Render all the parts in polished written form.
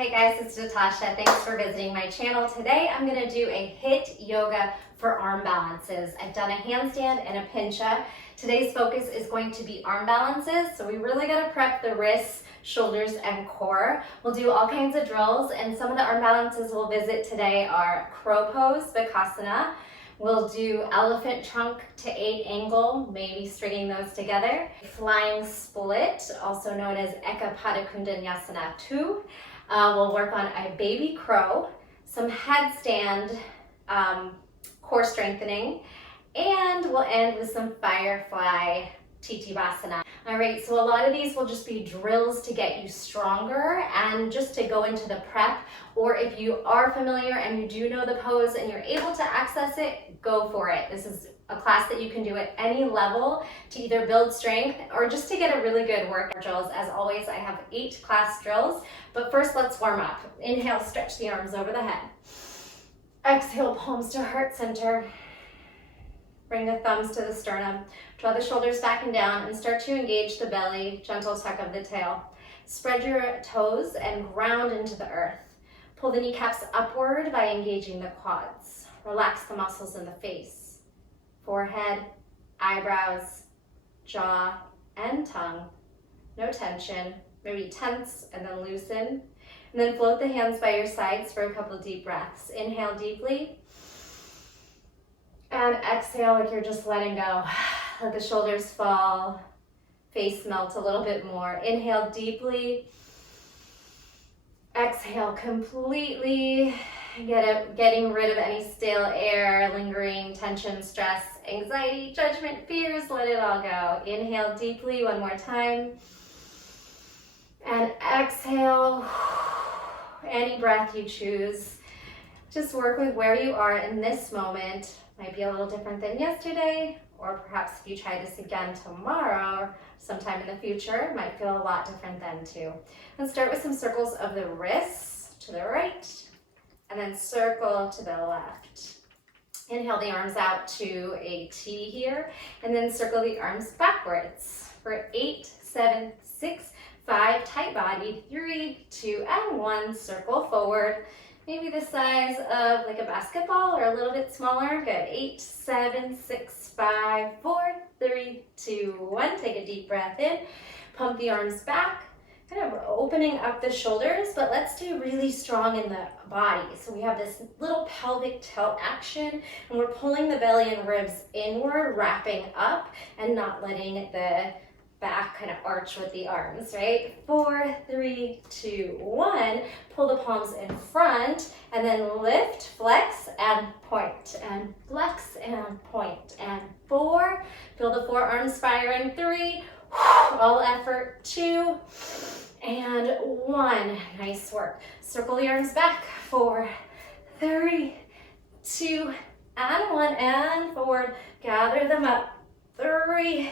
Hey guys, it's Natasha. Thanks for visiting my channel. Today I'm going to do a HIIT yoga for arm balances. I've done a handstand and a pincha. Today's focus is going to be arm balances, so we really got to prep the wrists, shoulders, and core. We'll do all kinds of drills, and some of the arm balances we'll visit today are crow pose, bakasana. We'll do elephant trunk to 8 angle, maybe stringing those together. Flying split, also known as Ekapada Kundanyasana 2. We'll work on a baby crow, some headstand, core strengthening, and we'll end with some Firefly Titibasana. All right, so a lot of these will just be drills to get you stronger and just to go into the prep, or if you are familiar and you do know the pose and you're able to access it, go for it. This is a class that you can do at any level to either build strength or just to get a really good workout. Drills. As always, I have 8 class drills, but first let's warm up. Inhale, stretch the arms over the head. Exhale, palms to heart center. Bring the thumbs to the sternum. Draw the shoulders back and down and start to engage the belly, gentle tuck of the tail. Spread your toes and ground into the earth. Pull the kneecaps upward by engaging the quads. Relax the muscles in the face, forehead, eyebrows, jaw, and tongue. No tension. Maybe tense and then loosen. And then float the hands by your sides for a couple deep breaths. Inhale deeply. And exhale like you're just letting go. Let the shoulders fall. Face melt a little bit more. Inhale deeply. Exhale completely. Getting rid of any stale air, lingering tension, stress, anxiety, judgment, fears. Let it all go. Inhale deeply one more time. And exhale. Any breath you choose. Just work with where you are in this moment. Might be a little different than yesterday, or perhaps if you try this again tomorrow or sometime in the future, it might feel a lot different then too. Let's start with some circles of the wrists to the right, and then circle to the left. Inhale the arms out to a T here, and then circle the arms backwards for 8, 7, 6, 5, tight body, 3, 2, and 1, circle forward. Maybe the size of like a basketball or a little bit smaller. Good. 8, 7, 6, 5, 4, 3, 2, 1. Take a deep breath in. Pump the arms back. Kind of opening up the shoulders, but let's do really strong in the body. So we have this little pelvic tilt action, and we're pulling the belly and ribs inward, wrapping up, and not letting the back kind of arch with the arms, right? 4, 3, 2, 1. Pull the palms in front, and then lift, flex, and point, and flex, and point, and 4. Feel the forearms fire in 3. All effort, 2, and 1. Nice work. Circle the arms back. 4, 3, 2, and 1, and forward. Gather them up. 3,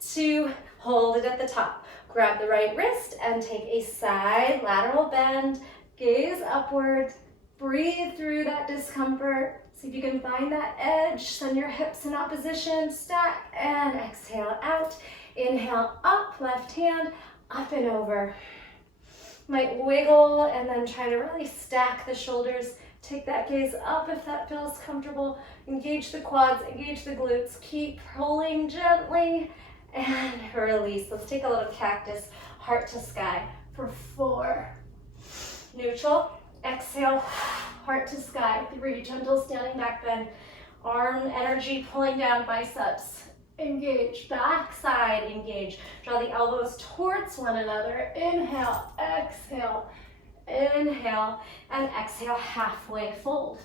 2, hold it at the top. Grab the right wrist and take a side lateral bend. Gaze upwards. Breathe through that discomfort. See if you can find that edge. Send your hips in opposition. Stack and exhale out. Inhale up, left hand, up and over. Might wiggle and then try to really stack the shoulders. Take that gaze up if that feels comfortable. Engage the quads, engage the glutes. Keep pulling gently. And release. Let's take a little cactus, heart to sky for 4. Neutral. Exhale, heart to sky. 3, gentle standing back bend. Arm energy pulling down biceps. Engage. Back side, engage. Draw the elbows towards one another. Inhale, exhale, inhale, and exhale, halfway fold.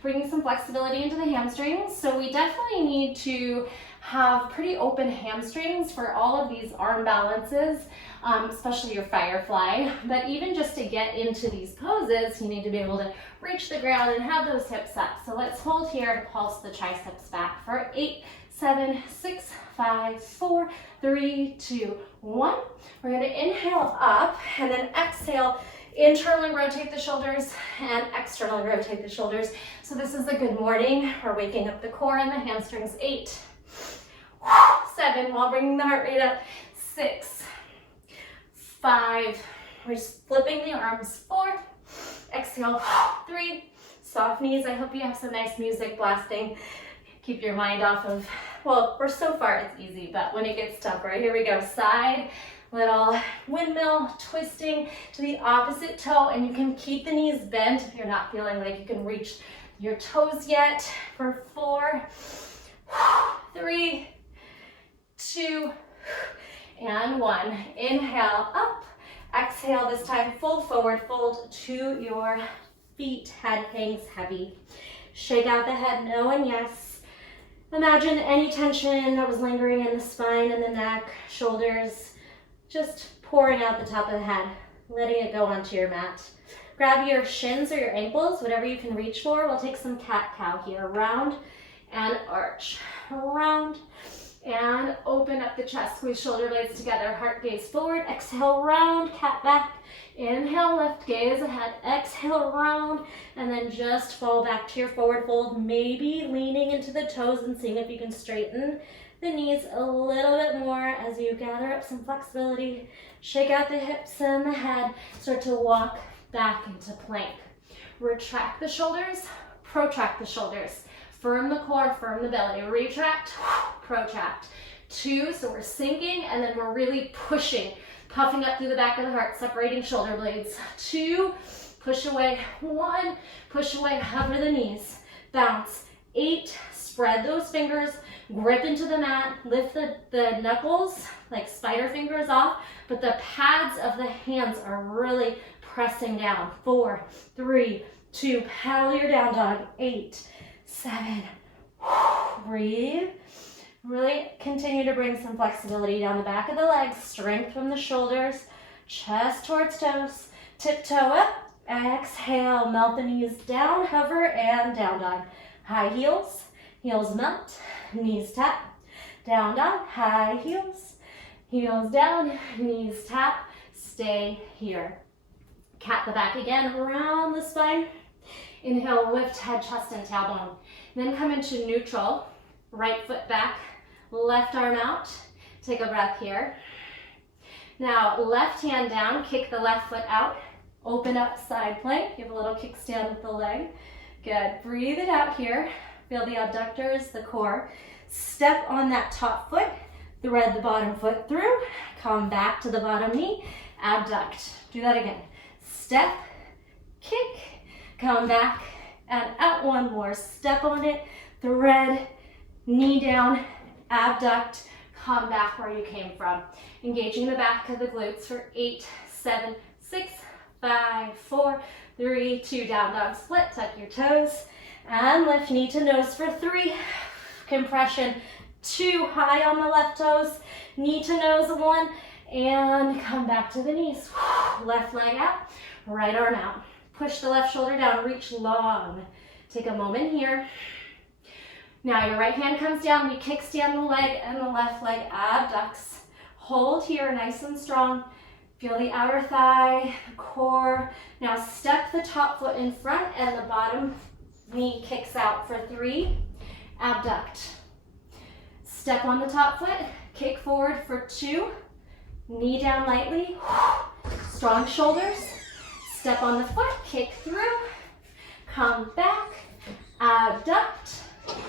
Bringing some flexibility into the hamstrings. So we definitely need to have pretty open hamstrings for all of these arm balances, especially your Firefly. But even just to get into these poses, you need to be able to reach the ground and have those hips up. So let's hold here to pulse the triceps back for 8, 7, 6, 5, 4, 3, 2, 1. We're going to inhale up and then exhale. Internally rotate the shoulders and externally rotate the shoulders. So this is a good morning. We're waking up the core and the hamstrings. 8, 7, while bringing the heart rate up. 6, 5, we're just flipping the arms. 4, exhale, 3. Soft knees. I hope you have some nice music blasting. Keep your mind off of, well, so far it's easy, but when it gets tougher, here we go. Side, little windmill, twisting to the opposite toe, and you can keep the knees bent if you're not feeling like you can reach your toes yet. For 4, 3, 2, and 1. Inhale, up. Exhale, this time full forward fold to your feet. Head hangs heavy. Shake out the head, no and yes. Imagine any tension that was lingering in the spine and the neck, shoulders, just pouring out the top of the head, letting it go onto your mat. Grab your shins or your ankles, whatever you can reach for. We'll take some cat-cow here. Round and arch. Round and open up the chest. Squeeze shoulder blades together. Heart gaze forward. Exhale, round, cat back. Inhale, left gaze ahead. Exhale, round, and then just fall back to your forward fold. Maybe leaning into the toes and seeing if you can straighten the knees a little bit more as you gather up some flexibility. Shake out the hips and the head. Start to walk back into plank. Retract the shoulders, protract the shoulders. Firm the core, firm the belly. Retract, protract. 2, so we're sinking, and then we're really pushing, puffing up through the back of the heart, separating shoulder blades. 2, push away. 1, push away, hover the knees. Bounce. 8, spread those fingers, grip into the mat, lift the knuckles like spider fingers off, but the pads of the hands are really pressing down. 4, 3, 2, paddle your down dog. 8, 7, breathe. Really continue to bring some flexibility down the back of the legs, strength from the shoulders, chest towards toes, tiptoe up, exhale, melt the knees down, hover, and down dog. High heels, heels melt, knees tap, down dog, high heels, heels down, knees tap, stay here. Cat the back again, around the spine. Inhale, lift head, chest, and tailbone. Then come into neutral, right foot back, left arm out. Take a breath here. Now, left hand down, kick the left foot out, open up side plank, give a little kickstand with the leg. Good, breathe it out here. Feel the abductors, the core. Step on that top foot, thread the bottom foot through, come back to the bottom knee, abduct. Do that again. Step, kick, come back, and out one more. Step on it, thread, knee down, abduct, come back where you came from. Engaging the back of the glutes for 8, 7, 6, 5, 4, 3, 2, down dog split, tuck your toes, and lift knee to nose for 3, compression, 2, high on the left toes, knee to nose 1, and come back to the knees. Left leg out, right arm out. Push the left shoulder down, reach long. Take a moment here. Now your right hand comes down, we kickstand the leg and the left leg abducts. Hold here, nice and strong. Feel the outer thigh, the core. Now step the top foot in front and the bottom knee kicks out for 3, abduct. Step on the top foot, kick forward for 2, knee down lightly, strong shoulders. Step on the foot, kick through, come back, abduct,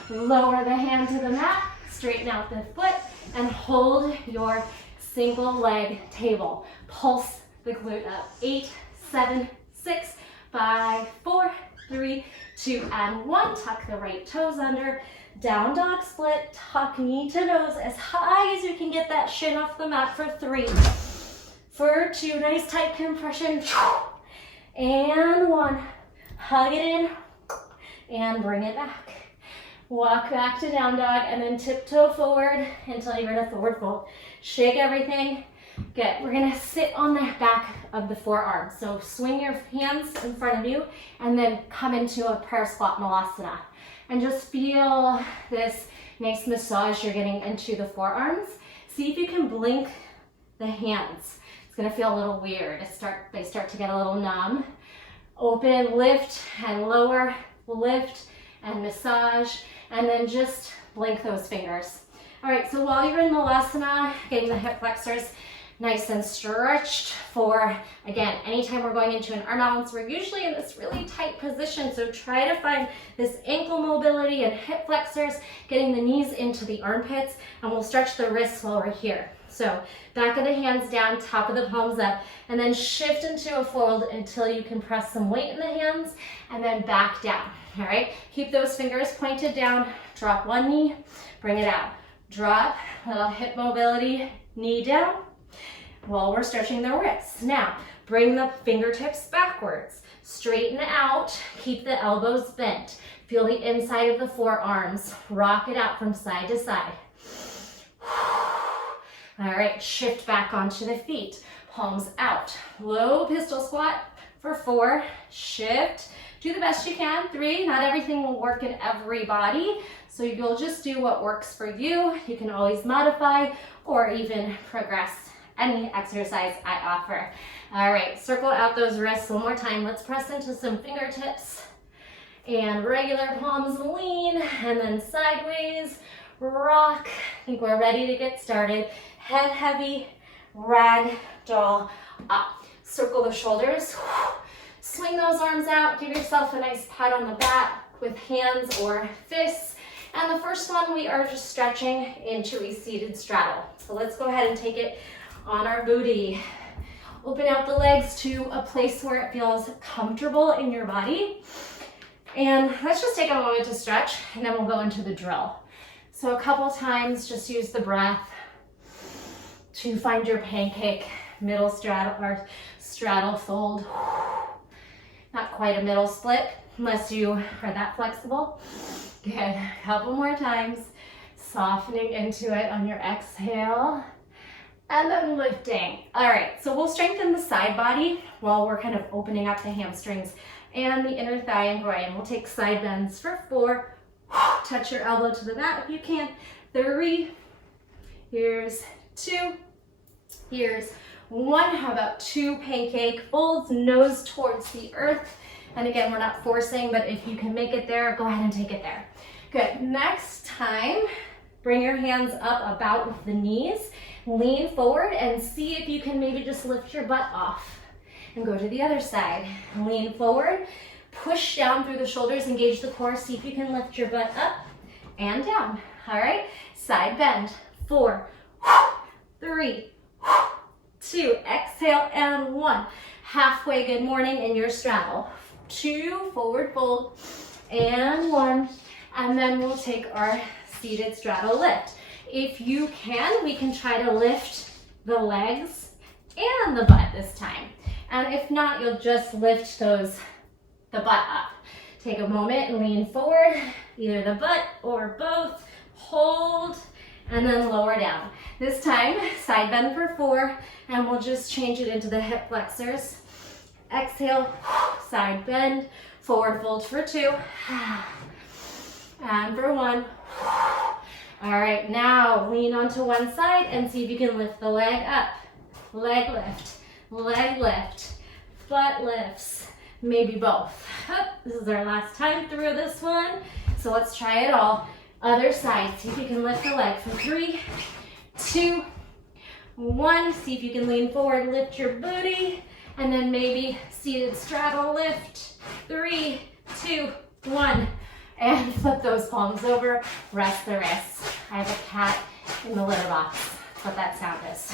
lower the hand to the mat, straighten out the foot, and hold your single leg table. Pulse the glute up. 8, 7, 6, 5, 4, 3, 2, and 1. Tuck the right toes under. Down dog split, tuck knee to nose as high as you can get that shin off the mat for 3. For 2, nice tight compression. And 1, hug it in, and bring it back. Walk back to down dog, and then tiptoe forward until you're in a forward fold. Shake everything. Good. We're gonna sit on the back of the forearm. So swing your hands in front of you, and then come into a prayer squat malasana. And just feel this nice massage you're getting into the forearms. See if you can blink the hands. It's gonna feel a little weird. They start to get a little numb. Open, lift, and lower, lift, and massage, and then just blink those fingers. All right, so while you're in malasana, getting the hip flexors nice and stretched for, again, anytime we're going into an arm balance, we're usually in this really tight position. So try to find this ankle mobility and hip flexors, getting the knees into the armpits, and we'll stretch the wrists while we're here. So back of the hands down, top of the palms up, and then shift into a fold until you can press some weight in the hands, and then back down. All right, keep those fingers pointed down, drop one knee, bring it out. Drop, little hip mobility, knee down, while we're stretching the wrists. Now, bring the fingertips backwards, straighten out, keep the elbows bent. Feel the inside of the forearms, rock it out from side to side. All right, shift back onto the feet, palms out. Low pistol squat for 4, shift. Do the best you can, 3, not everything will work in every body, so you'll just do what works for you. You can always modify or even progress any exercise I offer. All right, circle out those wrists one more time. Let's press into some fingertips and regular palms lean, and then sideways, rock. I think we're ready to get started. Head heavy, ragdoll up. Circle the shoulders. Swing those arms out, give yourself a nice pat on the back with hands or fists. And the first one, we are just stretching into a seated straddle. So let's go ahead and take it on our booty. Open out the legs to a place where it feels comfortable in your body. And let's just take a moment to stretch, and then we'll go into the drill. So a couple times, just use the breath to find your pancake, middle straddle or straddle fold. Not quite a middle split, unless you are that flexible. Good, a couple more times. Softening into it on your exhale. And then lifting. All right, so we'll strengthen the side body while we're kind of opening up the hamstrings and the inner thigh and groin. We'll take side bends for 4. Touch your elbow to the mat if you can. 3. Here's 2. Here's 1. How about 2 pancake folds, nose towards the earth. And again, we're not forcing, but if you can make it there, go ahead and take it there. Good. Next time, bring your hands up about with the knees. Lean forward and see if you can maybe just lift your butt off. And go to the other side. Lean forward, push down through the shoulders, engage the core. See if you can lift your butt up and down. All right, side bend. 4, 3, 2, exhale, and 1. Halfway good morning in your straddle. 2, forward fold, and 1. And then we'll take our seated straddle lift. If you can, we can try to lift the legs and the butt this time. And if not, you'll just lift the butt up. Take a moment and lean forward, either the butt or both. Hold, and then lower down. This time, side bend for 4, and we'll just change it into the hip flexors. Exhale, side bend, forward fold for 2, and for 1. All right, now lean onto one side and see if you can lift the leg up. Leg lift, butt lifts, maybe both. This is our last time through this one, so let's try it all. Other side, see if you can lift the leg for 3, 2, 1. See if you can lean forward, lift your booty, and then maybe seated straddle lift. 3, 2, 1. And flip those palms over, rest the wrists. I have a cat in the litter box. That's what that sound is.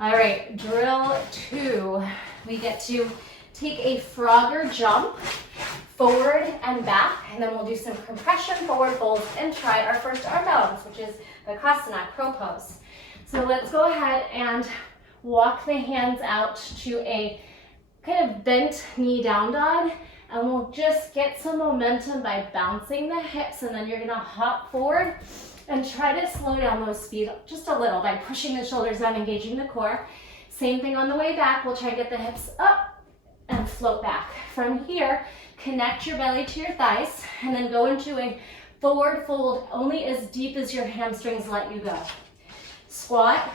All right, drill 2. We get to take a Frogger jump, forward and back, and then we'll do some compression, forward folds, and try our first arm balance, which is the Bakasana, crow pose. So let's go ahead and walk the hands out to a kind of bent knee down dog, and we'll just get some momentum by bouncing the hips, and then you're gonna hop forward and try to slow down those feet just a little by pushing the shoulders down, engaging the core. Same thing on the way back. We'll try to get the hips up and float back. From here, connect your belly to your thighs, and then go into a forward fold only as deep as your hamstrings let you go. Squat,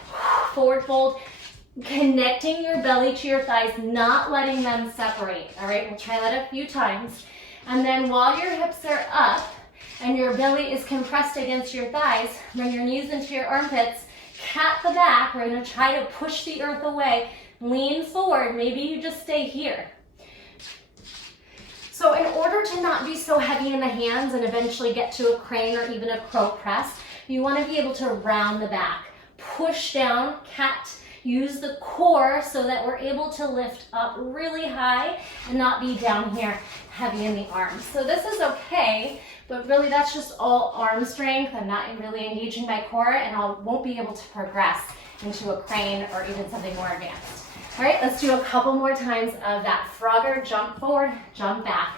forward fold, connecting your belly to your thighs, not letting them separate. All right, we'll try that a few times. And then while your hips are up and your belly is compressed against your thighs, bring your knees into your armpits, cat the back. We're gonna try to push the earth away. Lean forward, maybe you just stay here. So in order to not be so heavy in the hands and eventually get to a crane or even a crow press, you want to be able to round the back. Push down, cat, use the core so that we're able to lift up really high and not be down here heavy in the arms. So this is okay, but really that's just all arm strength. I'm not really engaging my core and I won't be able to progress into a crane or even something more advanced. All right, let's do a couple more times of that Frogger, jump forward, jump back.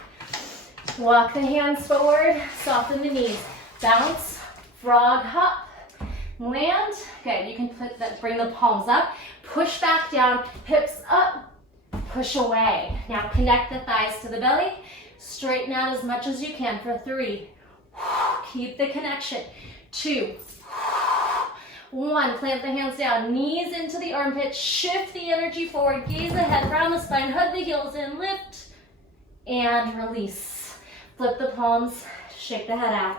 Walk the hands forward, soften the knees. Bounce, frog hop, land. Good, you can bring the palms up, push back down, hips up, push away. Now connect the thighs to the belly, straighten out as much as you can for 3. Keep the connection. 2. 1, plant the hands down, knees into the armpits, shift the energy forward, gaze ahead, round the spine, hug the heels in, lift, and release. Flip the palms, shake the head out.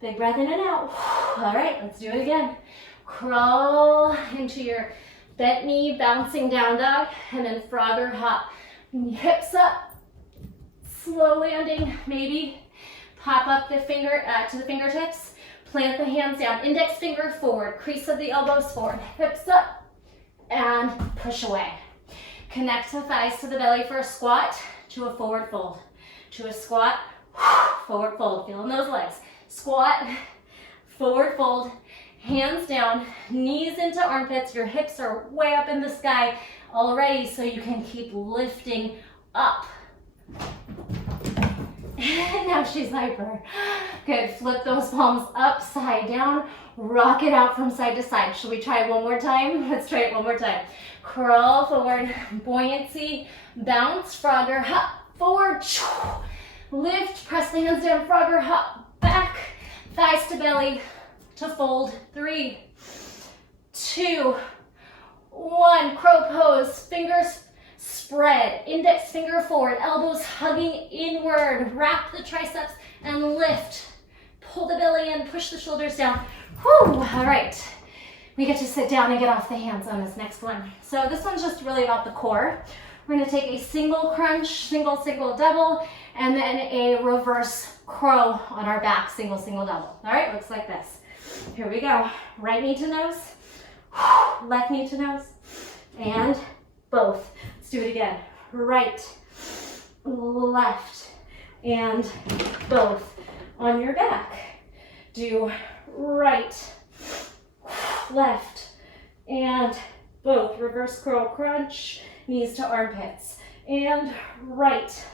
Big breath in and out. All right, let's do it again. Crawl into your bent knee, bouncing down dog, and then Frogger hop. Hips up, slow landing, maybe pop up the finger to the fingertips. Plant the hands down, index finger forward, crease of the elbows forward, hips up, and push away. Connect the thighs to the belly for a squat, to a forward fold. To a squat, forward fold, feeling those legs. Squat, forward fold, hands down, knees into armpits, your hips are way up in the sky already so you can keep lifting up. And now she's hyper. Good, flip those palms upside down, rock it out from side to side. Should we try it one more time? Let's try it one more time. Crawl forward, buoyancy, bounce, Frogger, hop, forward, lift, press the hands down, Frogger, hop, back, thighs to belly, to fold. 3, 2, 1, crow pose, fingers spread, index finger forward, elbows hugging inward, wrap the triceps and lift. Pull the belly in, push the shoulders down. Whew, all right. We get to sit down and get off the hands on this next one. So this one's just really about the core. We're gonna take a single crunch, single, double, and then a reverse crow on our back, single, double. All right, looks like this. Here we go. Right knee to nose, left knee to nose, and both. Let's do it again. Right, left, and both on your back. Do right, left, and both. Reverse crow crunch, knees to armpits, and right,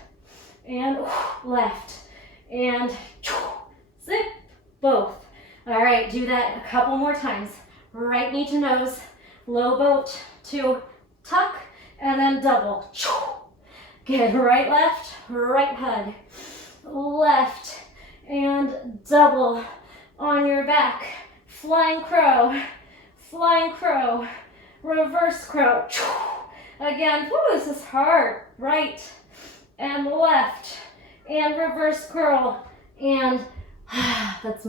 and left, and zip, both. All right, do that a couple more times. Right knee to nose, low boat to tuck, and then double. Good, right, left, right hug, left, and double on your back. Flying crow, reverse crow. Again, whoo, this is hard. Right and left, and reverse curl, and let's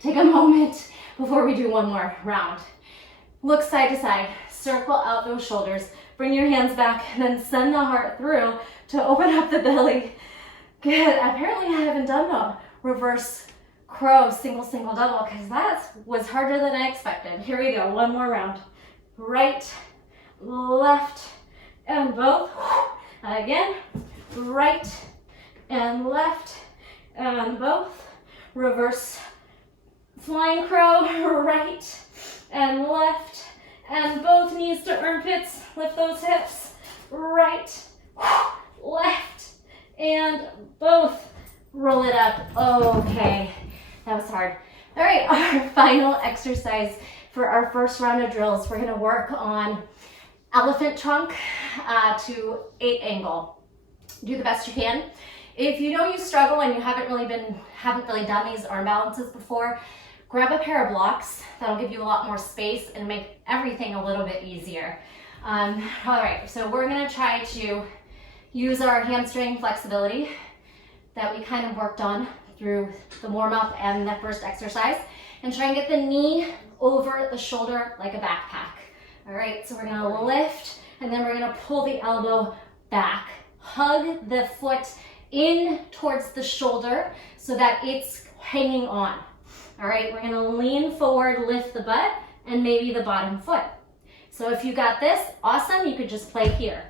take a moment before we do one more round. Look side to side, circle out those shoulders, bring your hands back, and then send the heart through to open up the belly. Good, apparently I haven't done the reverse crow, single, double, because that was harder than I expected. Here we go, one more round. Right, left, and both. Again, right and left, and both. Reverse flying crow, right and left, and both knees to armpits. Lift those hips, right, left, and both. Roll it up. Okay, that was hard. All right, our final exercise for our first round of drills, we're gonna work on elephant trunk to 8 angle. Do the best you can. If you know you struggle and you haven't really done these arm balances before, grab a pair of blocks. That'll give you a lot more space and make everything a little bit easier. All right, so we're gonna try to use our hamstring flexibility that we kind of worked on through the warm-up and the first exercise. And try and get the knee over the shoulder like a backpack. All right, so we're gonna lift, and then we're gonna pull the elbow back. Hug the foot in towards the shoulder so that it's hanging on. All right, we're gonna lean forward, lift the butt, and maybe the bottom foot. So if you got this, awesome, you could just play here.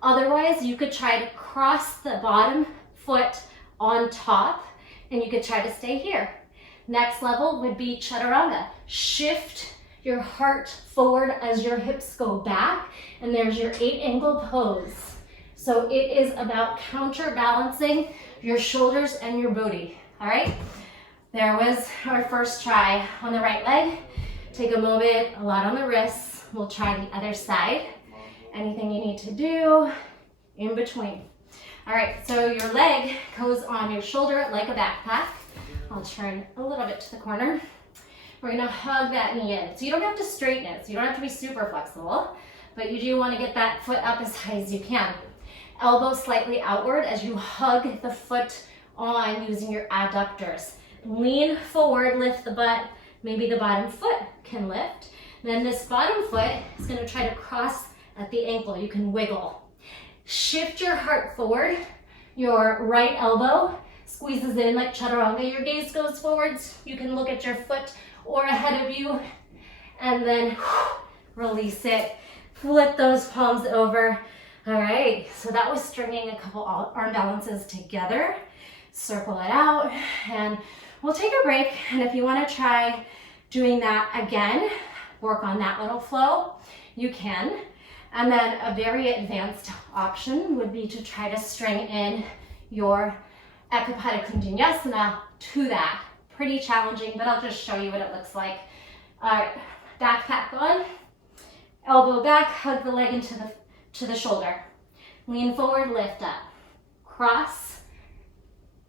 Otherwise, you could try to cross the bottom foot on top, and you could try to stay here. Next level would be Chaturanga. Shift your heart forward as your hips go back, and there's your 8-angle pose. So it is about counterbalancing your shoulders and your booty, all right? There was our first try on the right leg. Take a moment, a lot on the wrists. We'll try the other side. Anything you need to do in between. All right, so your leg goes on your shoulder like a backpack. I'll turn a little bit to the corner. We're gonna hug that knee in. So you don't have to straighten it, so you don't have to be super flexible, but you do wanna get that foot up as high as you can. Elbow slightly outward as you hug the foot on using your adductors. Lean forward, lift the butt, maybe the bottom foot can lift. Then this bottom foot is gonna try to cross at the ankle. You can wiggle. Shift your heart forward. Your right elbow squeezes in like Chaturanga. Your gaze goes forwards. You can look at your foot or ahead of you, and then release it. Flip those palms over. All right, so that was stringing a couple arm balances together. Circle it out, and we'll take a break. And if you want to try doing that again, work on that little flow, you can. And then a very advanced option would be to try to string in your Ekapada Kundinyasana to that. Pretty challenging, but I'll just show you what it looks like. All right, backpack on, elbow back, hug the leg into the shoulder. Lean forward, lift up. Cross,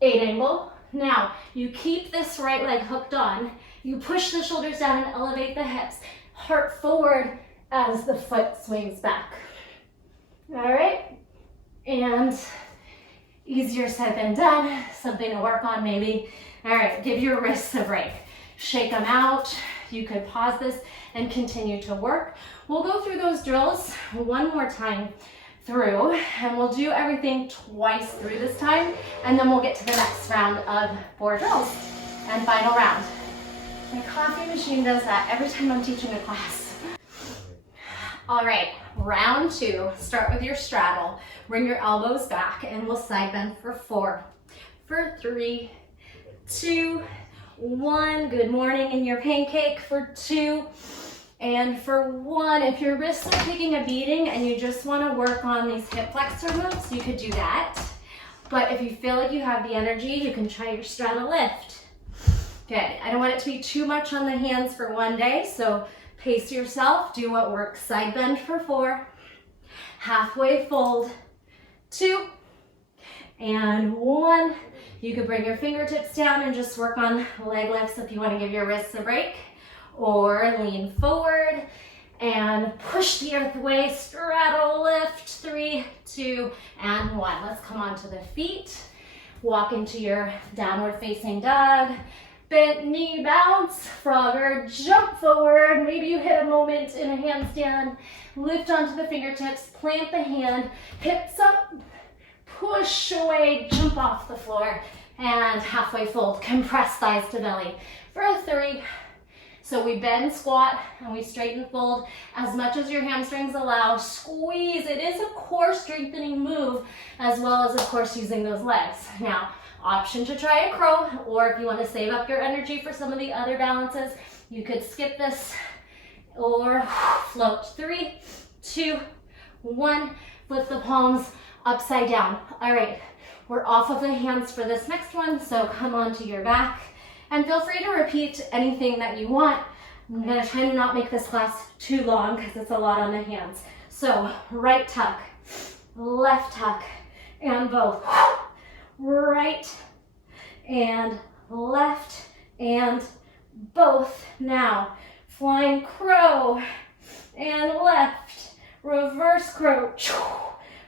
8-angle. Now, you keep this right leg hooked on. You push the shoulders down and elevate the hips. Heart forward as the foot swings back. All right, and easier said than done. Something to work on maybe. All right, give your wrists a break. Shake them out. You could pause this and continue to work. We'll go through those drills one more time through, and we'll do everything twice through this time, and then we'll get to the next round of 4 drills and final round. My coffee machine does that every time I'm teaching a class. All right, round 2, start with your straddle. Bring your elbows back, and we'll side bend for 4, for 3, 2, 1. Good morning in your pancake for 2. And for 1, if your wrists are taking a beating and you just want to work on these hip flexor moves, you could do that. But if you feel like you have the energy, you can try your straddle lift. Good. I don't want it to be too much on the hands for one day, so pace yourself. Do what works. Side bend for 4. Halfway fold. 2. And 1. You could bring your fingertips down and just work on leg lifts if you want to give your wrists a break. Or lean forward and push the earth away, straddle lift, 3, 2, and 1. Let's come onto the feet. Walk into your downward facing dog. Bent knee bounce, frog or jump forward. Maybe you hit a moment in a handstand. Lift onto the fingertips, plant the hand, hips up, push away, jump off the floor, and halfway fold. Compress thighs to belly for 3. So we bend, squat, and we straighten, fold as much as your hamstrings allow. Squeeze. It is a core strengthening move, as well as, of course, using those legs. Now, option to try a crow, or if you want to save up your energy for some of the other balances, you could skip this or float. 3, 2, 1. Flip the palms upside down. All right, we're off of the hands for this next one, so come onto your back. And feel free to repeat anything that you want. I'm gonna try to not make this class too long because it's a lot on the hands. So right tuck, left tuck, and both. Right and left and both. Now, flying crow and left, reverse crow,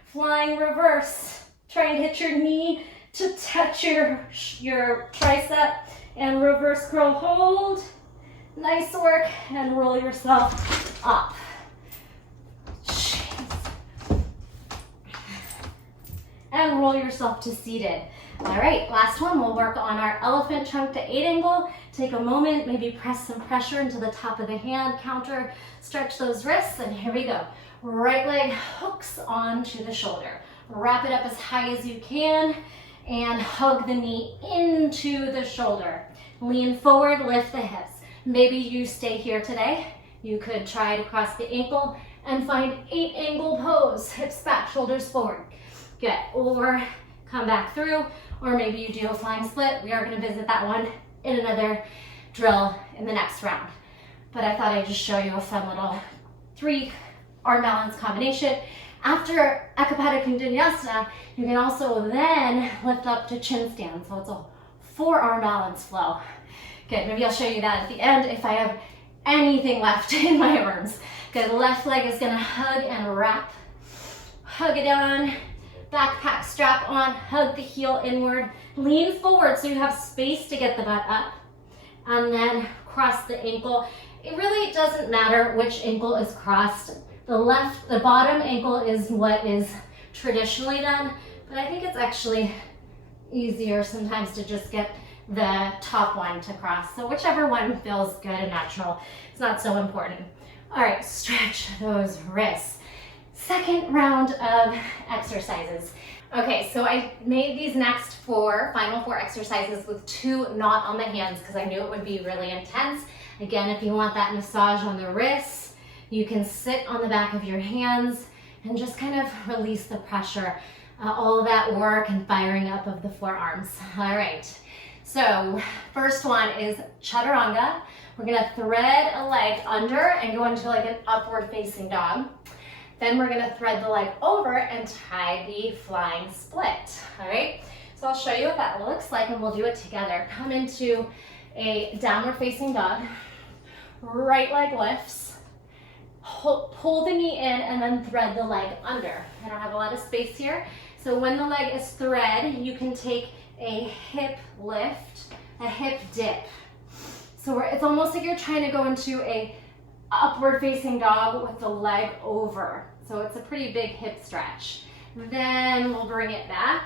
flying reverse. Try and hit your knee to touch your tricep and reverse curl hold. Nice work, and roll yourself up. And roll yourself to seated. All right, last one, we'll work on our elephant trunk to 8 angle. Take a moment, maybe press some pressure into the top of the hand, counter, stretch those wrists, and here we go. Right leg hooks onto the shoulder. Wrap it up as high as you can, and hug the knee into the shoulder. Lean forward, lift the hips. Maybe you stay here today. You could try to cross the ankle and find 8 angle pose. Hips back, shoulders forward. Good, or come back through, or maybe you do a flying split. We are gonna visit that one in another drill in the next round. But I thought I'd just show you a fun little 3 arm balance combination. After Ekapada Vinyasa, you can also then lift up to chin stand. So it's a 4 arm balance flow. Good, maybe I'll show you that at the end if I have anything left in my arms. Good, left leg is gonna hug and wrap. Hug it down, backpack strap on, hug the heel inward. Lean forward so you have space to get the butt up. And then cross the ankle. It really doesn't matter which ankle is crossed. The bottom ankle is what is traditionally done, but I think it's actually easier sometimes to just get the top one to cross. So whichever one feels good and natural, it's not so important. All right, stretch those wrists. Second round of exercises. Okay, so I made these next final 4 exercises with 2 not on the hands because I knew it would be really intense. Again, if you want that massage on the wrists, you can sit on the back of your hands and just kind of release the pressure. All of that work and firing up of the forearms. All right, so first one is Chaturanga. We're gonna thread a leg under and go into like an upward facing dog. Then we're gonna thread the leg over and tie the flying split, all right? So I'll show you what that looks like and we'll do it together. Come into a downward facing dog, right leg lifts, pull the knee in and then thread the leg under. I don't have a lot of space here. So when the leg is thread, you can take a hip lift, a hip dip. So it's almost like you're trying to go into a upward facing dog with the leg over. So it's a pretty big hip stretch. Then we'll bring it back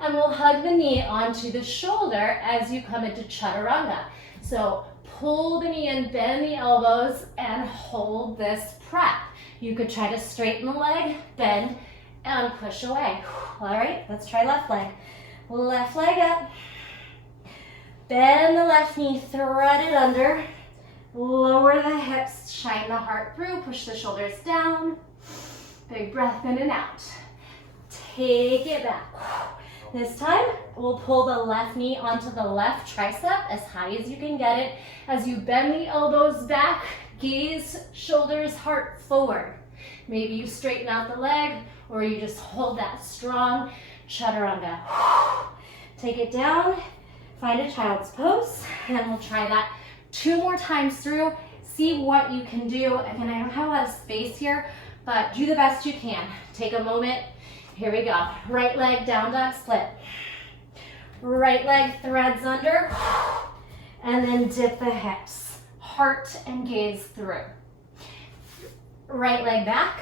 and we'll hug the knee onto the shoulder as you come into Chaturanga. So pull the knee in, bend the elbows, and hold this prep. You could try to straighten the leg, bend, and push away. All right, let's try left leg. Left leg up. Bend the left knee, thread it under. Lower the hips, shine the heart through, push the shoulders down. Big breath in and out. Take it back. This time, we'll pull the left knee onto the left tricep as high as you can get it. As you bend the elbows back, gaze, shoulders, heart forward. Maybe you straighten out the leg or you just hold that strong Chaturanga. Take it down, find a child's pose, and we'll try that 2 more times through. See what you can do. Again, I don't have a lot of space here, but do the best you can. Take a moment. Here we go. Right leg down dog split. Right leg threads under, and then dip the hips. Heart and gaze through. Right leg back,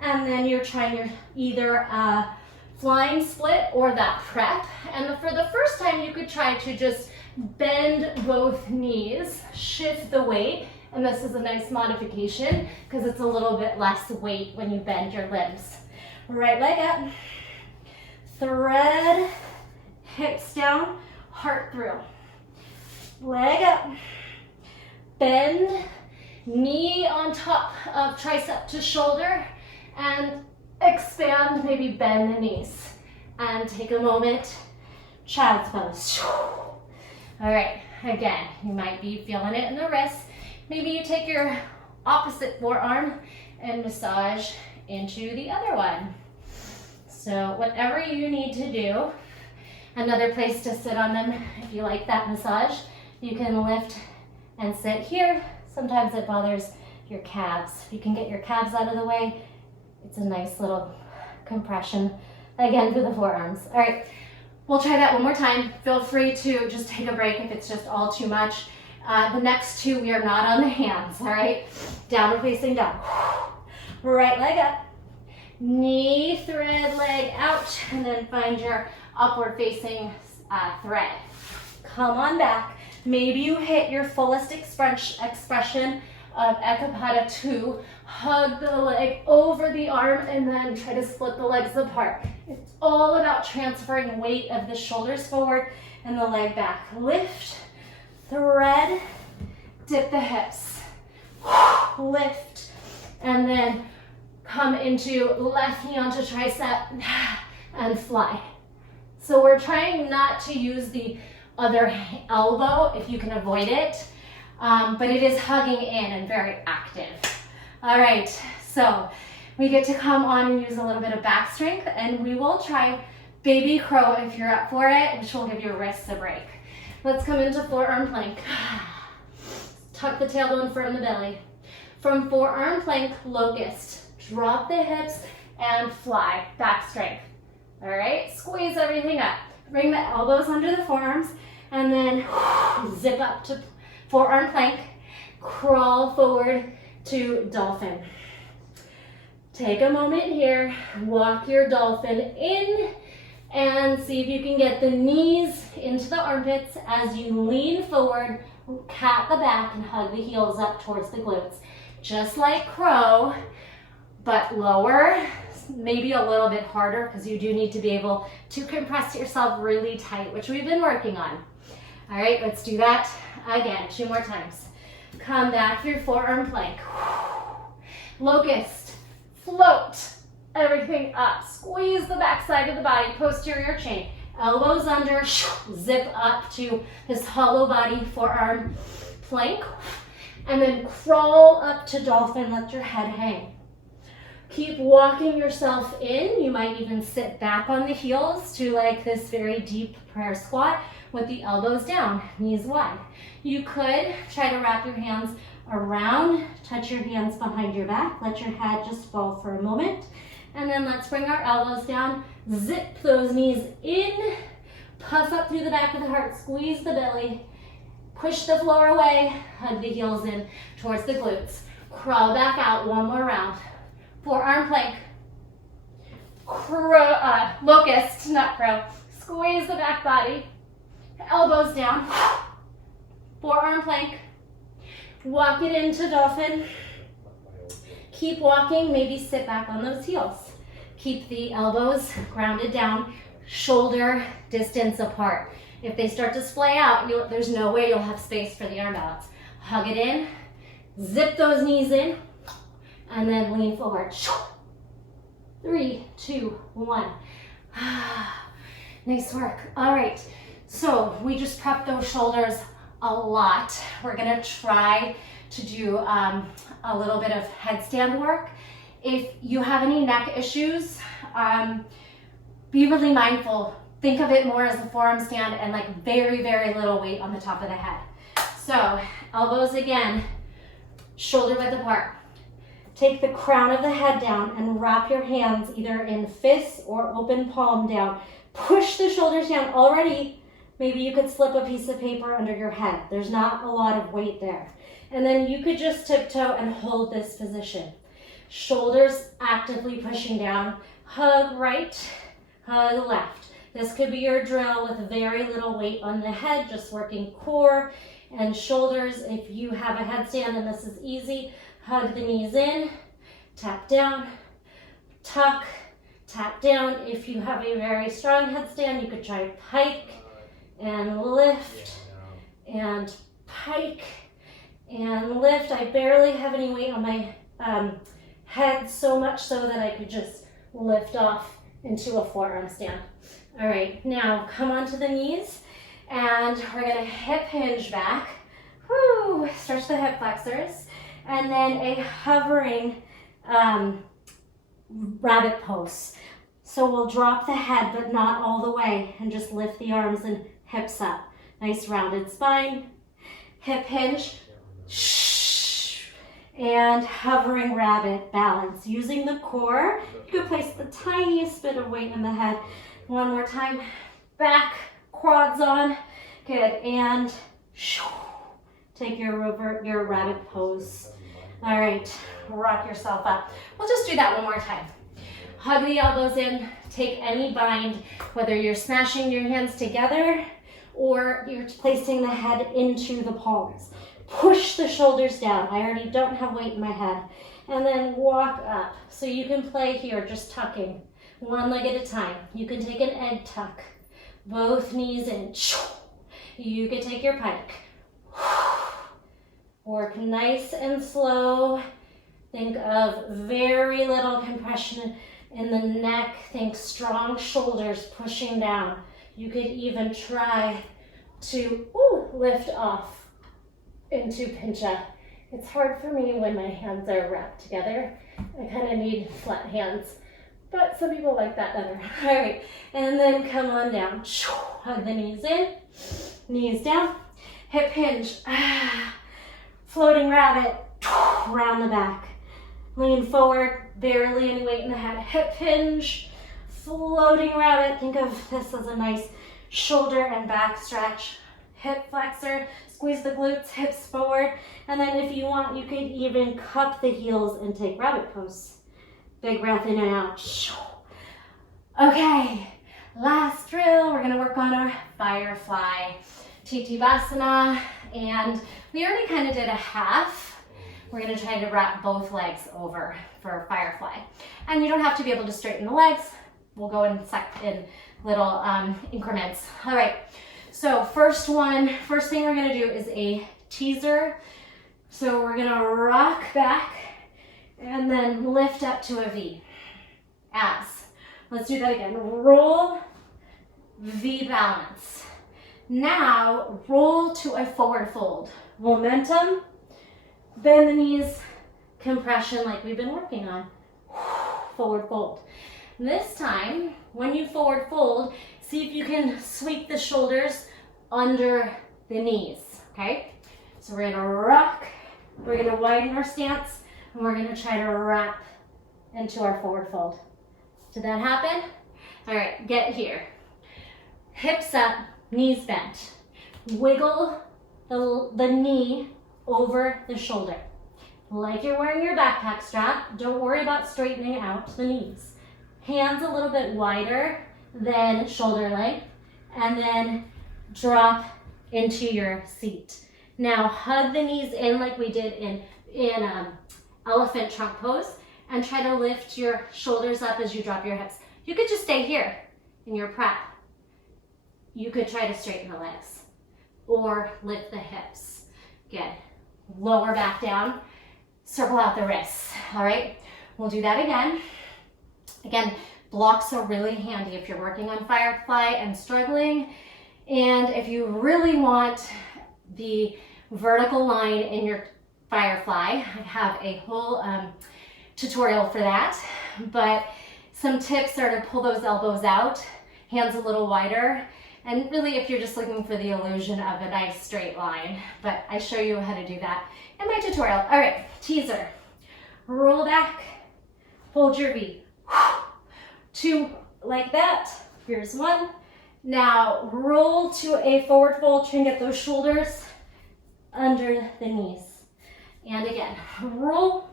and then you're trying your either a flying split or that prep. And for the first time, you could try to just bend both knees, shift the weight, and this is a nice modification because it's a little bit less weight when you bend your limbs. Right leg up, thread, hips down, heart through. Leg up, bend, knee on top of tricep to shoulder, and expand, maybe bend the knees. And take a moment, child's pose. All right, again, you might be feeling it in the wrists. Maybe you take your opposite forearm and massage into the other one. So whatever you need to do. Another place to sit on them, if you like that massage, you can lift and sit here. Sometimes it bothers your calves. If you can get your calves out of the way, it's a nice little compression again for the forearms. All right, we'll try that one more time. Feel free to just take a break if it's just all too much. The next two, we are not on the hands, all right? Downward facing dog. Right leg up. Knee thread leg out, and then find your upward facing thread. Come on back. Maybe you hit your fullest expression of Ekapada 2. Hug the leg over the arm and then try to split the legs apart. It's all about transferring weight of the shoulders forward and the leg back. Lift, thread, dip the hips. Lift, and then come into left knee onto tricep and fly. So we're trying not to use the other elbow if you can avoid it, but it is hugging in and very active. All right, so we get to come on and use a little bit of back strength, and we will try baby crow if you're up for it, which will give your wrists a break. Let's come into forearm plank. Tuck the tailbone, firm the belly. From forearm plank, locust. Drop the hips and fly, back strength. All right, squeeze everything up. Bring the elbows under the forearms and then zip up to forearm plank. Crawl forward to dolphin. Take a moment here, walk your dolphin in and see if you can get the knees into the armpits as you lean forward, cat the back and hug the heels up towards the glutes. Just like crow, but lower, maybe a little bit harder because you do need to be able to compress yourself really tight, which we've been working on. All right, let's do that again, 2 more times. Come back through forearm plank. Locust, float everything up. Squeeze the back side of the body, posterior chain. Elbows under, zip up to this hollow body forearm plank. And then crawl up to dolphin, let your head hang. Keep walking yourself in. You might even sit back on the heels to like this very deep prayer squat with the elbows down, knees wide. You could try to wrap your hands around, touch your hands behind your back, let your head just fall for a moment. And then let's bring our elbows down, zip those knees in, puff up through the back of the heart, squeeze the belly, push the floor away, hug the heels in towards the glutes. Crawl back out, one more round. Forearm plank, locust, not crow. Squeeze the back body, elbows down. Forearm plank, walk it into dolphin. Keep walking, maybe sit back on those heels. Keep the elbows grounded down, shoulder distance apart. If they start to splay out, there's no way you'll have space for the arm balance. Hug it in, zip those knees in, and then lean forward. 3, 2, 1. Nice work. All right, so we just prepped those shoulders a lot. We're gonna try to do a little bit of headstand work. If you have any neck issues, be really mindful. Think of it more as a forearm stand and like very, very little weight on the top of the head. So elbows again, shoulder width apart. Take the crown of the head down and wrap your hands either in fists or open palm down. Push the shoulders down. Already, maybe you could slip a piece of paper under your head. There's not a lot of weight there. And then you could just tiptoe and hold this position. Shoulders actively pushing down. Hug right, hug left. This could be your drill with very little weight on the head, just working core and shoulders. If you have a headstand and this is easy, hug the knees in, tap down, tuck, tap down. If you have a very strong headstand, you could try pike and lift and pike and lift. I barely have any weight on my head, so much so that I could just lift off into a forearm stand. All right, now come onto the knees and we're gonna hip hinge back. Woo, stretch the hip flexors. And then a hovering rabbit pose. So we'll drop the head, but not all the way, and just lift the arms and hips up. Nice rounded spine. Hip hinge. and hovering rabbit balance. Using the core, you can place the tiniest bit of weight in the head. One more time, back, quads on, good, and take your rabbit pose. All right, rock yourself up. We'll just do that one more time. Hug the elbows in, take any bind, whether you're smashing your hands together or you're placing the head into the palms. Push the shoulders down. I already don't have weight in my head. And then walk up. So you can play here, just tucking, one leg at a time. You can take an egg tuck, both knees in. You can take your pike. Work nice and slow. Think of very little compression in the neck. Think strong shoulders pushing down. You could even try to lift off into pincha. It's hard for me when my hands are wrapped together. I kind of need flat hands, but some people like that better. All right, and then come on down. Hug the knees in, knees down, hip hinge. Floating rabbit, round the back. Lean forward, barely any weight in the head. Hip hinge, floating rabbit. Think of this as a nice shoulder and back stretch. Hip flexor, squeeze the glutes, hips forward. And then if you want, you could even cup the heels and take rabbit pose. Big breath in and out. Okay, last drill, we're gonna work on our Firefly Titibasana. And we already kind of did a half. We're gonna try to wrap both legs over for Firefly. And you don't have to be able to straighten the legs. We'll go in little increments. All right, so first thing we're gonna do is a teaser. So we're gonna rock back and then lift up to a V. Abs. Let's do that again. Roll, V balance. Now roll to a forward fold. Momentum, bend the knees, compression like we've been working on. Forward fold. This time, when you forward fold, see if you can sweep the shoulders under the knees, okay? So we're gonna rock, we're gonna widen our stance, and we're gonna try to wrap into our forward fold. Did that happen? All right, get here. Hips up, knees bent. Wiggle the knee over the shoulder. Like you're wearing your backpack strap, don't worry about straightening out the knees. Hands a little bit wider than shoulder length, and then drop into your seat. Now hug the knees in like we did in elephant trunk pose, and try to lift your shoulders up as you drop your hips. You could just stay here in your prep. You could try to straighten the legs or lift the hips. Good. Lower back down, circle out the wrists. All right, we'll do that again. Again, blocks are really handy if you're working on Firefly and struggling. And if you really want the vertical line in your Firefly, I have a whole tutorial for that. But some tips are to pull those elbows out, hands a little wider, and really if you're just looking for the illusion of a nice straight line. But I show you how to do that in my tutorial. All right, teaser. Roll back, hold your V. 2 like that. Here's 1. Now roll to a forward fold. Try and get those shoulders under the knees. And again, roll,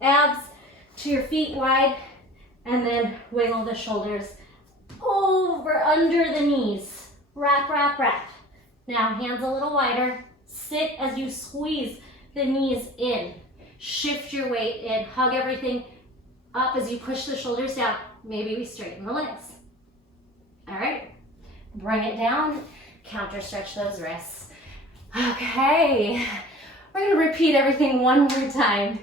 abs to your feet wide, and then wiggle the shoulders over under the knees. Wrap, wrap, wrap. Now hands a little wider. Sit as you squeeze the knees in. Shift your weight in. Hug everything up as you push the shoulders down. Maybe we straighten the legs. All right, bring it down. Counter stretch those wrists. Okay, we're gonna repeat everything one more time.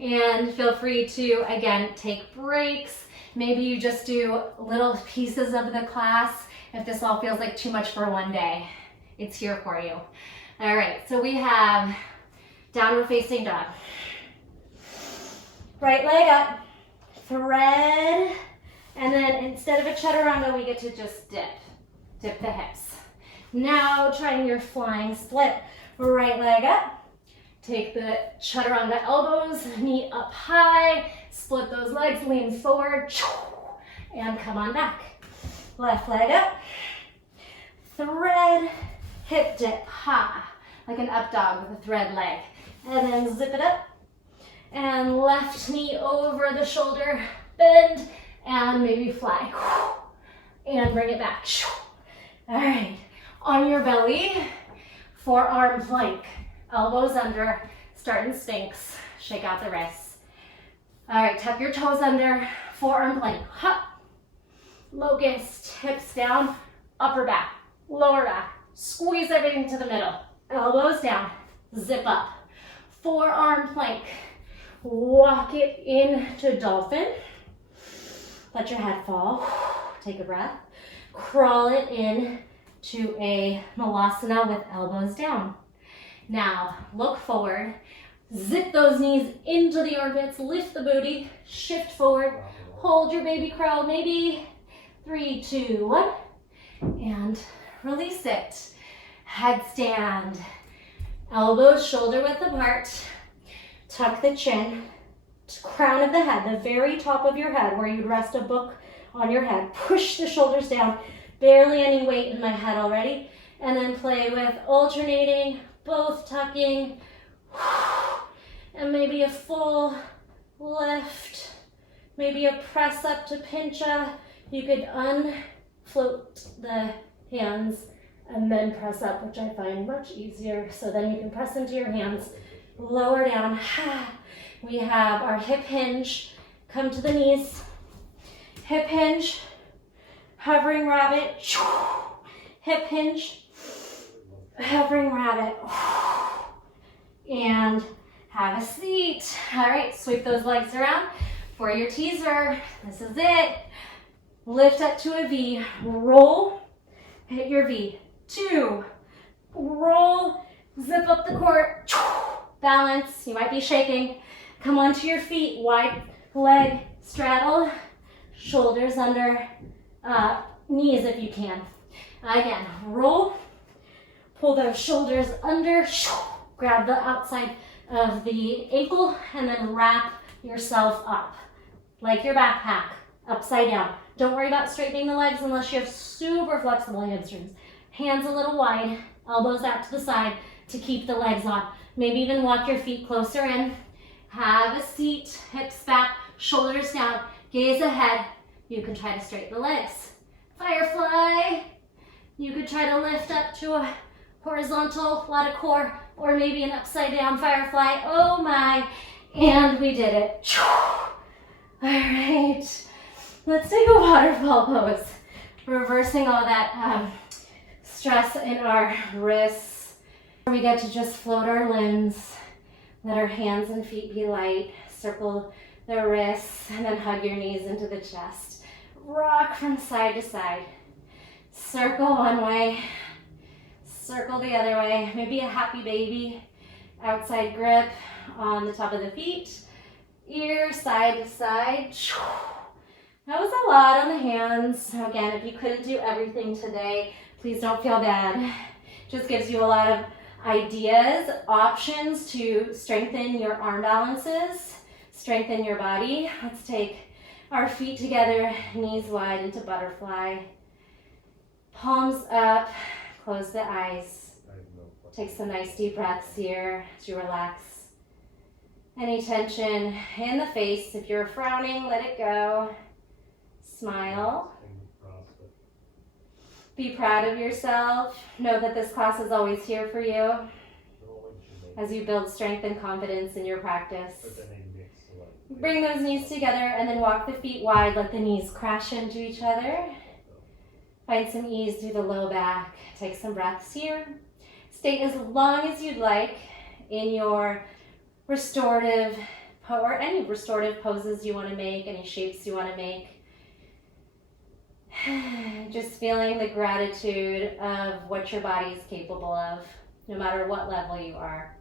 And feel free to, again, take breaks. Maybe you just do little pieces of the class if this all feels like too much for one day. It's here for you. All right, so we have downward facing dog. Right leg up, thread, and then instead of a chaturanga, we get to just dip the hips. Now trying your flying split. Right leg up, Take the Chaturanga elbows, knee up high, split those legs, lean forward, and come on back. Left leg up, thread, hip dip, ha, like an up dog with a thread leg. And then zip it up, and left knee over the shoulder, bend, and maybe fly. And bring it back. All right, on your belly, forearm plank. Elbows under, start in Sphinx. Shake out the wrists. All right, tuck your toes under, forearm plank. Hop, locust, hips down, upper back, lower back. Squeeze everything to the middle. Elbows down, zip up. Forearm plank. Walk it into dolphin. Let your head fall. Take a breath. Crawl it in to a malasana with elbows down. Now, look forward, zip those knees into the armpits, lift the booty, shift forward, hold your baby crow, maybe 3, 2, 1, and release it. Headstand, elbows shoulder width apart, tuck the chin, crown of the head, the very top of your head where you'd rest a book on your head. Push the shoulders down, barely any weight in my head already, and then play with alternating, both tucking, and maybe a full lift, maybe a press up to pincha. You could unfloat the hands and then press up, which I find much easier. So then you can press into your hands, lower down. We have our hip hinge, come to the knees, hip hinge, hovering rabbit, hip hinge, hovering rabbit, and have a seat. All right, sweep those legs around for your teaser. This is it. Lift up to a V, roll, hit your V. 2, roll, zip up the court, balance. You might be shaking. Come onto your feet, wide leg straddle, shoulders under, knees if you can. Again, roll. Pull those shoulders under, grab the outside of the ankle, and then wrap yourself up like your backpack, upside down. Don't worry about straightening the legs unless you have super flexible hamstrings. Hands a little wide, elbows out to the side to keep the legs on. Maybe even walk your feet closer in. Have a seat, hips back, shoulders down, gaze ahead. You can try to straighten the legs. Firefly. You could try to lift up to a horizontal, a lot of core, or maybe an upside down firefly. Oh my, and we did it. All right, let's take a waterfall pose. Reversing all that stress in our wrists. We get to just float our limbs, let our hands and feet be light, circle the wrists, and then hug your knees into the chest. Rock from side to side. Circle one way, circle the other way, maybe a happy baby, outside grip on the top of the feet, ear side to side. That was a lot on the hands. Again, if you couldn't do everything today, please don't feel bad. Just gives you a lot of ideas, options to strengthen your arm balances, strengthen your body. Let's take our feet together, knees wide into butterfly. Palms up, close the eyes. Take some nice deep breaths here as you relax. Any tension in the face, if you're frowning, let it go. Smile. Be proud of yourself. Know that this class is always here for you as you build strength and confidence in your practice. Bring those knees together and then walk the feet wide. Let the knees crash into each other. Find some ease through the low back. Take some breaths here. Stay as long as you'd like in your restorative, or any restorative poses you want to make, any shapes you want to make. Just feeling the gratitude of what your body is capable of, no matter what level you are.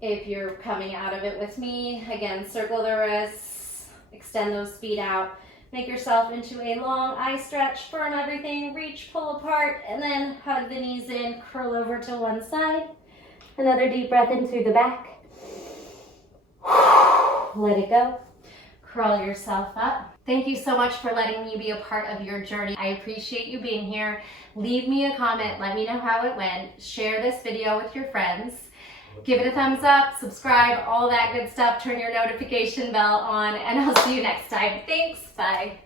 If you're coming out of it with me, again, circle the wrists, extend those feet out, make yourself into a long eye stretch, firm everything, reach, pull apart, and then hug the knees in, curl over to one side. Another deep breath in through the back. Let it go. Curl yourself up. Thank you so much for letting me be a part of your journey. I appreciate you being here. Leave me a comment. Let me know how it went. Share this video with your friends. Give it a thumbs up, subscribe, all that good stuff. Turn your notification bell on, and I'll see you next time. Thanks. Bye.